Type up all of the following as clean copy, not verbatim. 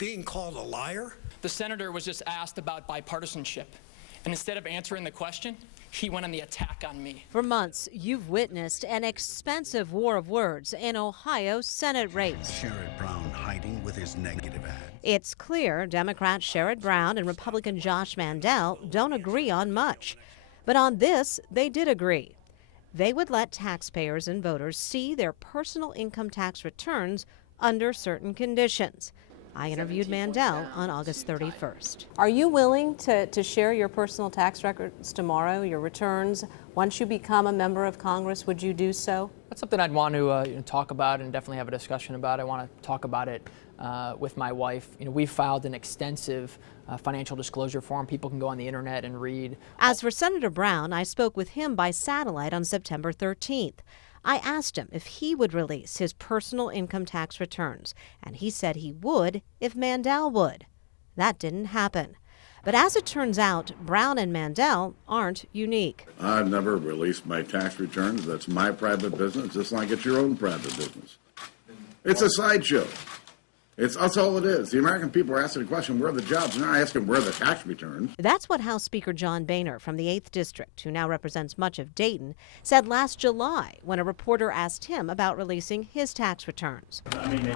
being called a liar? The senator was just asked about bipartisanship, and instead of answering the question, he went on the attack on me. For months, you've witnessed an expensive war of words in Ohio's Senate race. Sherrod Brown hiding with his negative ad. It's clear Democrat Sherrod Brown and Republican Josh Mandel don't agree on much. But on this, they did agree. They would let taxpayers and voters see their personal income tax returns under certain conditions. I interviewed Mandel on August 31st. Are you willing to share your personal tax records tomorrow, your returns? Once you become a member of Congress, would you do so? That's something I'd want to talk about and definitely have a discussion about. I want to talk about it with my wife. We filed an extensive financial disclosure form. People can go on the internet and read. As for Senator Brown, I spoke with him by satellite on September 13th. I asked him if he would release his personal income tax returns, and he said he would if Mandel would. That didn't happen. But as it turns out, Brown and Mandel aren't unique. I've never released my tax returns. That's my private business, just like it's your own private business. It's a sideshow. That's all it is. The American people are asking the question, where are the jobs? They're not asking where are the tax returns. That's what House Speaker John Boehner from the 8th District, who now represents much of Dayton, said last July when a reporter asked him about releasing his tax returns.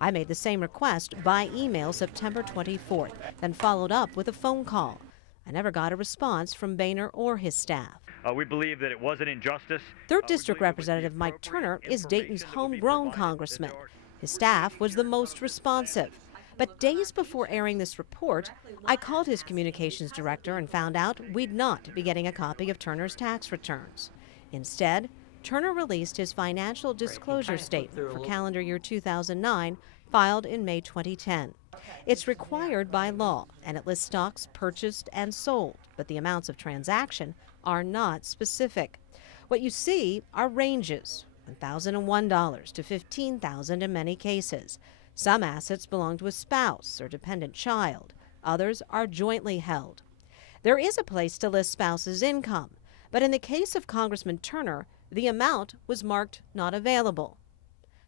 I made the same request by email September 24th, then followed up with a phone call. I never got a response from Boehner or his staff. We believe that it was an injustice. 3rd District Representative Mike Turner is Dayton's homegrown congressman. His staff was the most responsive. But days before airing this report, I called his communications director and found out we'd not be getting a copy of Turner's tax returns. Instead, Turner released his financial disclosure statement for calendar year 2009, filed in May 2010. It's required by law, and it lists stocks purchased and sold, but the amounts of transaction are not specific. What you see are ranges. $1,001 to $15,000 in many cases. Some assets belong to a spouse or dependent child. Others are jointly held. There is a place to list spouse's income, but in the case of Congressman Turner, the amount was marked not available.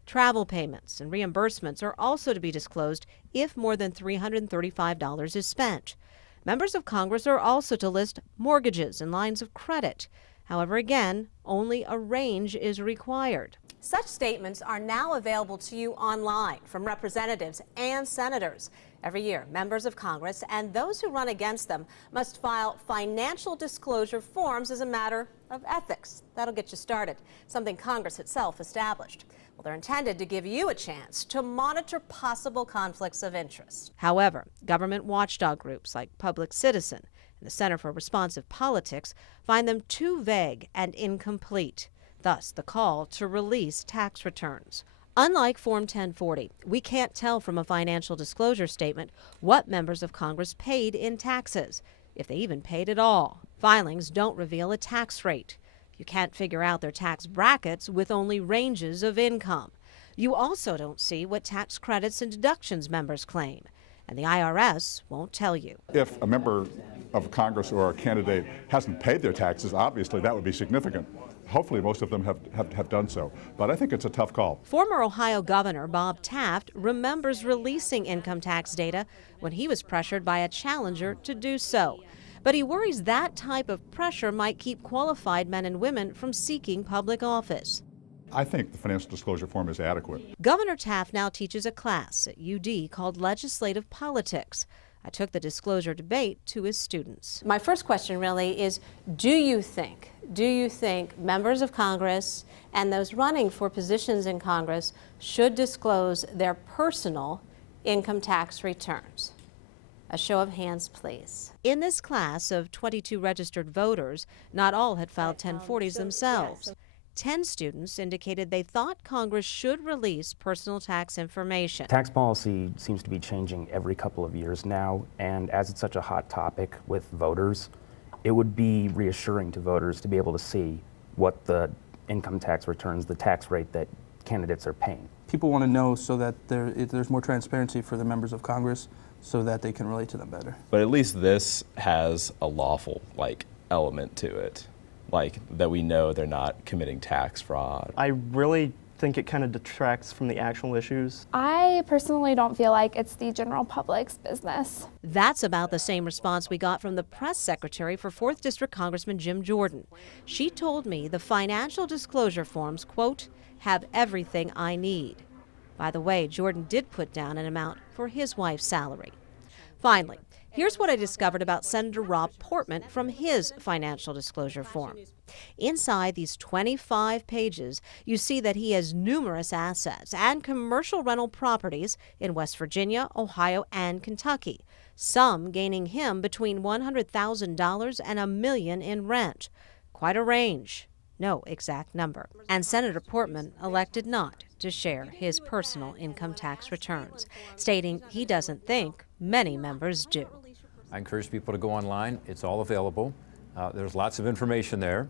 Travel payments and reimbursements are also to be disclosed if more than $335 is spent. Members of Congress are also to list mortgages and lines of credit. However, again, only a range is required. Such statements are now available to you online from representatives and senators. Every year, members of Congress and those who run against them must file financial disclosure forms as a matter of ethics. That'll get you started, something Congress itself established. Well, they're intended to give you a chance to monitor possible conflicts of interest. However, government watchdog groups like Public Citizen and the Center for Responsive Politics find them too vague and incomplete. Thus, the call to release tax returns. Unlike Form 1040, we can't tell from a financial disclosure statement what members of Congress paid in taxes, if they even paid at all. Filings don't reveal a tax rate. You can't figure out their tax brackets with only ranges of income. You also don't see what tax credits and deductions members claim, and the IRS won't tell you. If a member of Congress or a candidate hasn't paid their taxes, obviously that would be significant. Hopefully most of them have done so, but I think it's a tough call. Former Ohio Governor Bob Taft remembers releasing income tax data when he was pressured by a challenger to do so. But he worries that type of pressure might keep qualified men and women from seeking public office. I think the financial disclosure form is adequate. Governor Taft now teaches a class at UD called Legislative Politics. I took the disclosure debate to his students. My first question really is, do you think members of Congress and those running for positions in Congress should disclose their personal income tax returns? A show of hands, please. In this class of 22 registered voters, not all had filed 1040s themselves. 10 students indicated they thought Congress should release personal tax information. Tax policy seems to be changing every couple of years now, and as it's such a hot topic with voters, it would be reassuring to voters to be able to see what the income tax returns, the tax rate that candidates are paying. People want to know so that there's more transparency for the members of Congress so that they can relate to them better. But at least this has a lawful element to it. That we know they're not committing tax fraud. I really think it kind of detracts from the actual issues? I personally don't feel like it's the general public's business. That's about the same response we got from the press secretary for 4th District Congressman Jim Jordan. She told me the financial disclosure forms, quote, have everything I need. By the way, Jordan did put down an amount for his wife's salary. Finally, here's what I discovered about Senator Rob Portman from his financial disclosure form. Inside these 25 pages, you see that he has numerous assets and commercial rental properties in West Virginia, Ohio, and Kentucky, some gaining him between $100,000 and $1 million in rent. Quite a range. No exact number. And Senator Portman elected not to share his personal income tax returns, stating he doesn't think many members do. I encourage people to go online. It's all available. There's lots of information there.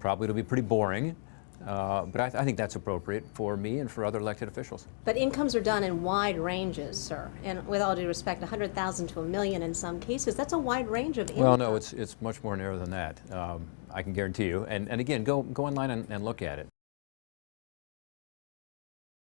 Probably it'll be pretty boring, but I think that's appropriate for me and for other elected officials. But incomes are done in wide ranges, sir. And with all due respect, $100,000 to $1 million in some cases, that's a wide range of income. Well, no, it's much more narrow than that. I can guarantee you. And again, go online and look at it.